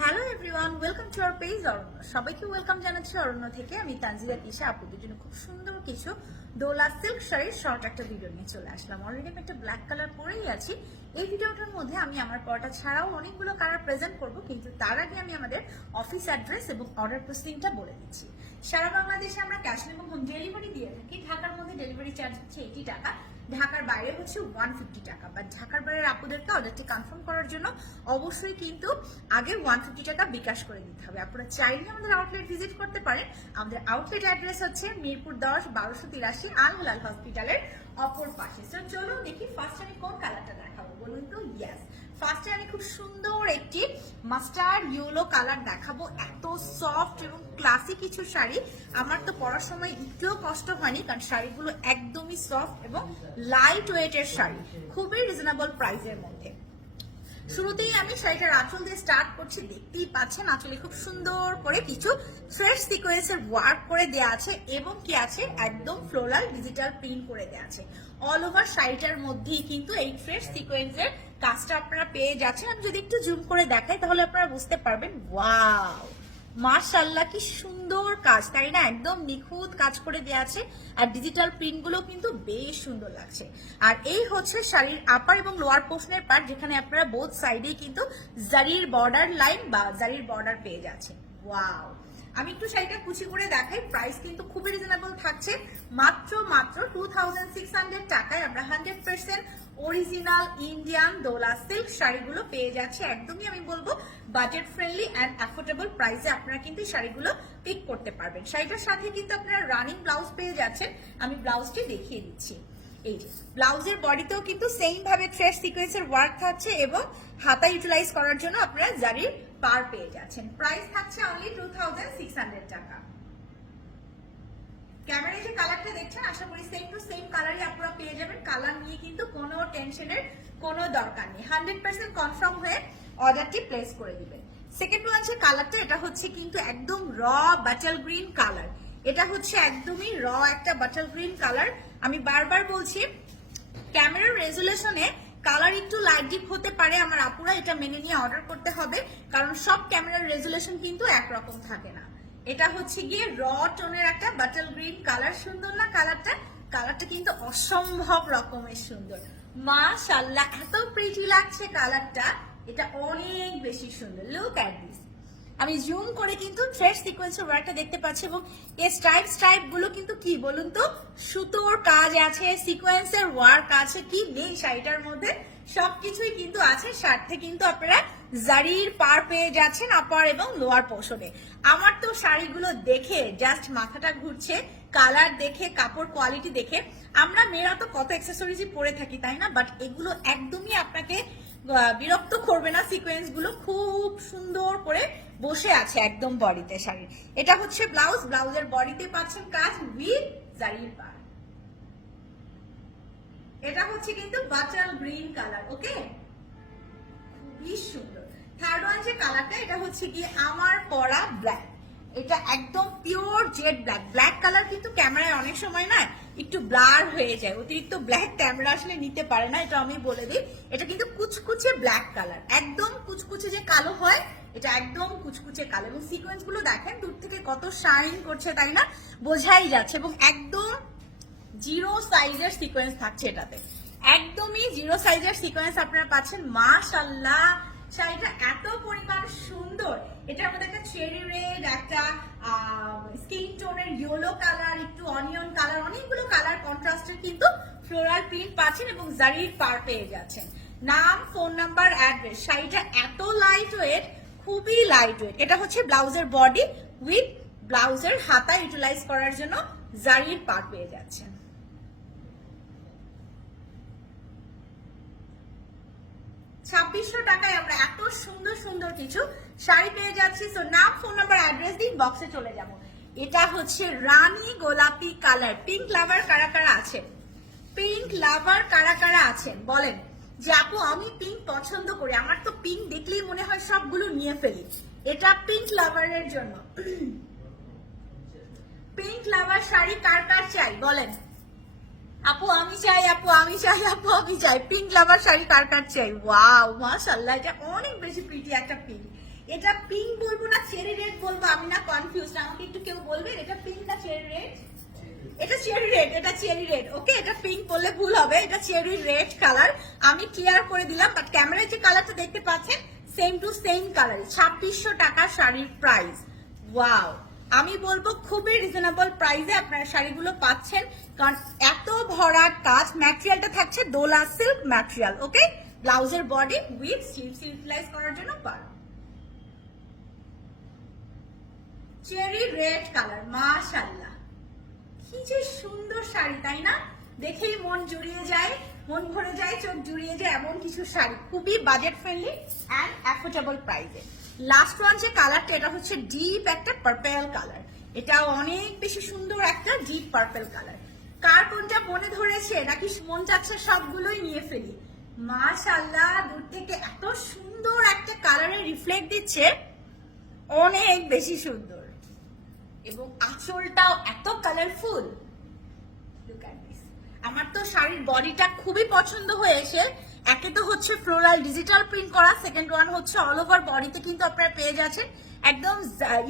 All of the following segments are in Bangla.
Hello everyone, welcome to our page Aranya. সবাইকে ওয়েলকাম জানাচ্ছি অরণ্য থেকে। আমি তানজিলা তিশা আপুদের জন্য খুব সুন্দর কিছু ডোলা সিল্ক শাড়ির শর্ট একটা ভিডিও নিয়ে চলে আসলাম। অলরেডি আমি একটা ব্ল্যাক কালার পরেই আছি। এই ভিডিওটার মধ্যে আমি আমার পরটা ছাড়াও অনেকগুলো কালার প্রেজেন্ট করব, কিন্তু তার আগে আমি আমাদের অফিস অ্যাড্রেস এবং অর্ডার প্রসেসিংটা বলে দিচ্ছি। সারা বাংলাদেশে আমরা ক্যাশ এবং হোম ডেলিভারি দিয়ে থাকি। ঢাকার মধ্যে ডেলিভারি চার্জ হচ্ছে 80 টাকা, ঢাকার বাইরে হচ্ছে 150 টাকা। বাট ঢাকার বাইরের আপুদেরকে অর্ডারটি কনফার্ম করার জন্য অবশ্যই কিন্তু আগে 150 টাকা বিকাশ করে দিতে হবে। আপনারা চাইলে আমাদের আউটলেট ভিজিট করতে পারেন। আমাদের আউটলেট অ্যাড্রেস হচ্ছে মিরপুর 10 1283 আল হিলাল হসপিটালের অপর পাশে। সো চলুন দেখি ফার্স্ট আমি কোন কালারটা দেখাবো বলুন তো। ইয়েস, ফার্স্টে আমি খুব সুন্দর একটি মাস্টার্ড ইয়েলো কালার দেখাবো। এত সফট এবং ক্লাসি কিছু শাড়ি, আমার তো পরার সময় একটুও কষ্ট হয়নি, কারণ শাড়িগুলো একদমই সফট এবং লাইট ওয়েটের শাড়ি, খুবই রিজনেবল প্রাইসের মধ্যে। শুরুতেই আমি শাড়িটার আঁচল দিয়ে স্টার্ট করছি। দেখতেই পাচ্ছেন আঁচলে খুব সুন্দর করে কিছু ফ্রেশ সিকোয়েন্সের ওয়ার্ক করে দেওয়া আছে এবং কি আছে একদম ফ্লোরাল ডিজিটাল প্রিন্ট করে দেওয়া আছে। অল ওভার শাড়িটার মধ্যেই কিন্তু এই ফ্রেশ সিকোয়েন্সের কাজটা আপনারা পেয়ে যাচ্ছেন। আমি যদি একটু জুম করে দেখাই তাহলে আপনারা বুঝতে পারবেন। ওয়াও, মাশাআল্লাহ, কি সুন্দর কাজ, তাই না? একদম নিখুঁত কাজ করে দেওয়া আছে আর ডিজিটাল প্রিন্ট গুলো কিন্তু বেশ সুন্দর লাগছে। আর এই হচ্ছে শাড়ির আপার এবং লোয়ার পোর্শনের পার্ট, যেখানে আপনারা বোথ সাইডেই কিন্তু জারির বর্ডার লাইন বা জারির বর্ডার পেয়ে যাচ্ছেন। ওয়াও, আমি একটু শাড়িটা কুচি করে দেখাই। প্রাইস কিন্তু খুবই রিজনেবল থাকছে, মাত্র 2600 টাকায় আমরা 100% অরিজিনাল ইন্ডিয়ান ডোলা সিল্ক শাড়িগুলো পেয়ে যাচ্ছে। একদমই আমি বলবো বাজেট ফ্রেন্ডলি অ্যান্ড অ্যাফোর্ডেবল প্রাইসে আপনারা কিন্তু শাড়িগুলো পিক করতে পারবেন। শাড়িটার সাথে কিন্তু আপনারা রানিং ব্লাউজ পেয়ে যাচ্ছেন। আমি ব্লাউজটি দেখিয়ে দিচ্ছি। এই যে ব্লাউজের বডিতেও কিন্তু সেম ভাবে থ্রেড সিকোয়েন্সের ওয়ার্ক থাকছে এবং হাতা ইউটিলাইজ করার জন্য আপনারা জারির পার পেয়ে যাচ্ছেন। প্রাইস থাকছে অনলি 2600 টাকা। ক্যামেরায় যে কালারটা দেখছেন আশা করি সেম টু সেম কালারই আপনারা পেয়ে যাবেন। কালার নিয়ে কিন্তু কোনো টেনশনের কোনো দরকার নেই। 100% কনফার্ম হয়ে অর্ডারটি প্লেস করে দিবেন। সেকেন্ড ওয়ান যে কালারটা, এটা হচ্ছে কিন্তু একদম র বাটার গ্রিন কালার। এটা হচ্ছে একদমই র একটা বাটার গ্রিন কালার। আমি বারবার বলছি ক্যামেরার রেজুলেশনে কালার একটু লাইট ডিপ হতে পারে, আমার আপুরা এটা মেনে নিয়ে অর্ডার করতে হবে, কারণ সব ক্যামেরার রেজুলেশন কিন্তু একরকম থাকে না। এটা হচ্ছে গিয়ে র টোনের একটা বাটার গ্রিন কালার। সুন্দর না কালারটা? কালারটা কিন্তু অসম্ভব রকমের সুন্দর। মাশাআল্লাহ, এত প্রিটি লাগছে কালারটা, এটা অনেক বেশি সুন্দর। Look at this. আমি জুম করে কিন্তু থ্রেড সিকোয়েন্সের ওয়ার্কটা দেখতে পাচ্ছি এবং এই স্ট্রাইপ গুলো কিন্তু কি বলুন তো, সুতোর কাজ আছে, সিকোয়েন্সের ওয়ার্ক আছে, কি নেই শাড়িটার মধ্যে? সবকিছুই কিন্তু আছে। সাথে কিন্তু আপনারা জারির পার পেয়ে যাচ্ছেন আপার এবং লোয়ার পোর্শনে। আমার তো শাড়িগুলো দেখে জাস্ট মাথাটা ঘুরছে, কালার দেখে, কাপড় কোয়ালিটি দেখে। আমরা মেয়েরা তো কত অ্যাক্সেসরিজই পরে থাকি, তাই না? বাট এগুলো একদমই আপনাকে বিরক্ত করবে না। সিকোয়েন্স গুলো খুব সুন্দর করে বসে আছে একদম বডিতে শাড়ির। এটা হচ্ছে ব্লাউজ। ব্লাউজের বডিতে পাচ্ছেন কাজ উইথ জারির পার। এটা হচ্ছে কিন্তু বাটার গ্রিন কালার। ওকে, খুবই সুন্দর। থার্ড ওয়ান যে কালারটা, এটা হচ্ছে কি আমার পরা ব্ল্যাক। এটা একদম pure jet black. Black colour কিন্তু ক্যামেরায় অনেক সময় না একটু ব্লার হয়ে যায়, অতিরিক্ত ব্ল্যাক ক্যামেরা আসলে নিতে পারে না, এটা আমি বলে দিই। এটা কিন্তু কুচকুচে ব্ল্যাক কালার, একদম কুচকুচে যে কালো হয়, এটা একদম কুচকুচে কালো। এবং সিকোয়েন্স গুলো দেখেন দূর থেকে কত শাইন করছে, তাই না? বোঝাই যাচ্ছে। এবং একদম জিরো সাইজের সিকোয়েন্স থাকছে এটাতে, একদমই জিরো সাইজের সিকোয়েন্স আপনারা পাচ্ছেন। মাশাআল্লাহ, শাড়িটা এত পরিমাণ সুন্দর। এটার মধ্যে একটা চেরি রেড, একটা স্কিন টোনের ইয়েলো কালার, একটু অনিয়ন কালার, অনেকগুলো কালার কন্ট্রাস্টের কিন্তু ফ্লোরাল প্রিন্ট পাচ্ছেন এবং জারির পার পেয়ে যাচ্ছেন। নাম, ফোন নাম্বার, অ্যাড্রেস। শাড়িটা এত লাইট ওয়েট, খুবই লাইট ওয়েট। এটা হচ্ছে ব্লাউজের বডি উইথ ব্লাউজের হাতা ইউটিলাইজ করার জন্য জারির পার পেয়ে যাচ্ছেন। 2600 টাকায় আমরা এত সুন্দর সুন্দর কিছু শাড়ি পেয়ে যাচ্ছি। সো নাম, ফোন নাম্বার, অ্যাড্রেস দিন, বক্সে চলে যাব। এটা হচ্ছে রানী গোলাপি কালার। পিঙ্ক লাভার কারা কারা আছেন? পিঙ্ক লাভার কারা কারা আছেন বলেন যে আপু আমি পিঙ্ক পছন্দ করি, আমার তো পিঙ্ক দেখলেই মনে হয় সবগুলো নিয়ে ফেলি। এটা পিঙ্ক লাভারের জন্য। পিঙ্ক লাভার শাড়ি কার কার চাই বলেন? আপু আমি চাই, আপু আমি চাই, আপু আমি চাই। পিঙ্ক লাভার শাড়ি কার কার চাই? ওয়াও, মাশাআল্লাহ, এটা অনেক বেশি প্রিটি একটা পিঙ্ক। এটা পিঙ্ক বলবো না চেরি রেড বলবো, আমি না কনফিউজ। আমাকে একটু কেউ বলবেন এটা পিঙ্ক না চেরি রেড? এটা চেরি রেড, এটা চেরি রেড। ওকে, এটা পিঙ্ক বললে ভুল হবে, এটা চেরি রেড কালার। আমি ক্লিয়ার করে দিলাম, বাট ক্যামেরায় যে কালারটা দেখতে পাচ্ছেন সেম টু সেম কালার। 2600 টাকা শাড়ির প্রাইস। ওয়াও, আমি বলবো খুবই রিজনেবল প্রাইসে আপনারা শাড়িগুলো পাচ্ছেন, কারণ এত ভরা কাজ। ম্যাটেরিয়ালটা থাকছে দোলা সিল্ক ম্যাটেরিয়াল। ওকে, ব্লাউজের বডি উইথ স্লিভস ইউটিলাইজ করার জন্য পার। চেরি রেড কালার, মাশাআল্লাহ কি যে সুন্দর শাড়ি, তাই না? দেখেই মন জুড়িয়ে যায়, মন ভরে যায়, চোখ জুড়িয়ে যায় এমন কিছু শাড়ি, খুবই বাজেট ফ্রেন্ডলি অ্যান্ড অ্যাফোর্ডেবল প্রাইসে। লাস্ট ওয়ান যে কালারটা, এটা হচ্ছে ডিপ একটা পার্পল কালার। এটা অনেক বেশি সুন্দর একটা ডিপ পার্পল কালার। কার কোনটা মনে ধরেছে নাকি মন চাচ্ছে সবগুলোই নিয়ে ফেলি? মাশাআল্লাহ, দূর থেকে এত সুন্দর একটা কালারে রিফ্লেক্ট দিচ্ছে, অনেক বেশি সুন্দর। এবং আঁচলটাও এত কালারফুল। Look at this. আমার তো শাড়ির বডিটা খুবই পছন্দ হয়েছে। একে তো হচ্ছে ফ্লোরাল ডিজিটাল প্রিন্ট করা, সেকেন্ড ওয়ান হচ্ছে অল ওভার বডিতে কিন্তু আপনারা পেয়ে যাচ্ছেন একদম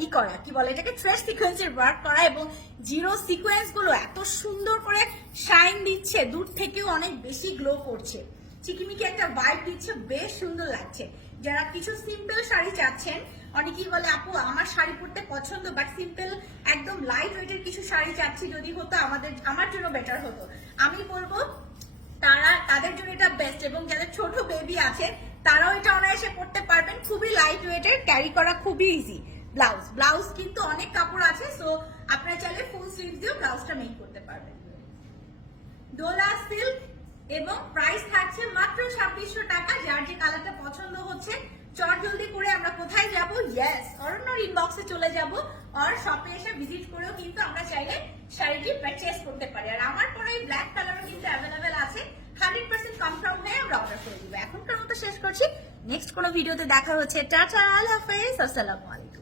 ই করা, কি বলে এটাকে, থ্রেড সিকোয়েন্সের ওয়ার্ক করা, এবং জিরো সিকোয়েন্স গুলো এত সুন্দর করে শাইন দিচ্ছে, দূর থেকেও অনেক বেশি গ্লো করছে, চিকিমিকি একটা ভাইব দিচ্ছে, বেশ সুন্দর লাগছে। যারা কিছু সিম্পল শাড়ি চাচ্ছেন, অনেকেই বলে আপু আমার শাড়ি পরতে পছন্দ বাট সিম্পল একদম লাইট ওয়েটের কিছু শাড়ি চাচ্ছি, যদি হতো আমার জন্য বেটার হতো। আমি বলবো তাদের জন্য এটা বেস্ট, এবং যাদের ছোট বেবি আছে তারাও এটা অনায়াসে পরতে পারবেন, খুবই লাইট ওয়েটের, ক্যারি করা খুবই ইজি। ব্লাউজ কিন্তু অনেক কাপড় আছে, সো আপনারা চাইলে ফুল স্লিভস দিয়েও ব্লাউজটা মেক করতে পারবেন। ডোলা সিল্ক, এবং প্রাইস থাকছে মাত্র 2600 টাকা। যার যে কালারটা পছন্দ হচ্ছে চট জলদি করে আমরা কোথায় যাব? ইয়েস, অরণ্যর ইনবক্সে চলে যাব, আর শপে এসে ভিজিট করেও কিন্তু আমরা চাইলে শাড়িটি পারচেজ করতে পারি। আর আমার পরে এই ব্ল্যাক কালারও কিন্তু অ্যাভেলেবেল আছে, 100% কনফার্ম হয়ে আমরা অর্ডার করে দিব। এখনকার মতো শেষ করছি, নেক্সট কোনো ভিডিওতে দেখা হচ্ছে। টাটা, আল্লাহ হাফেজ, আসসালামু আলাইকুম।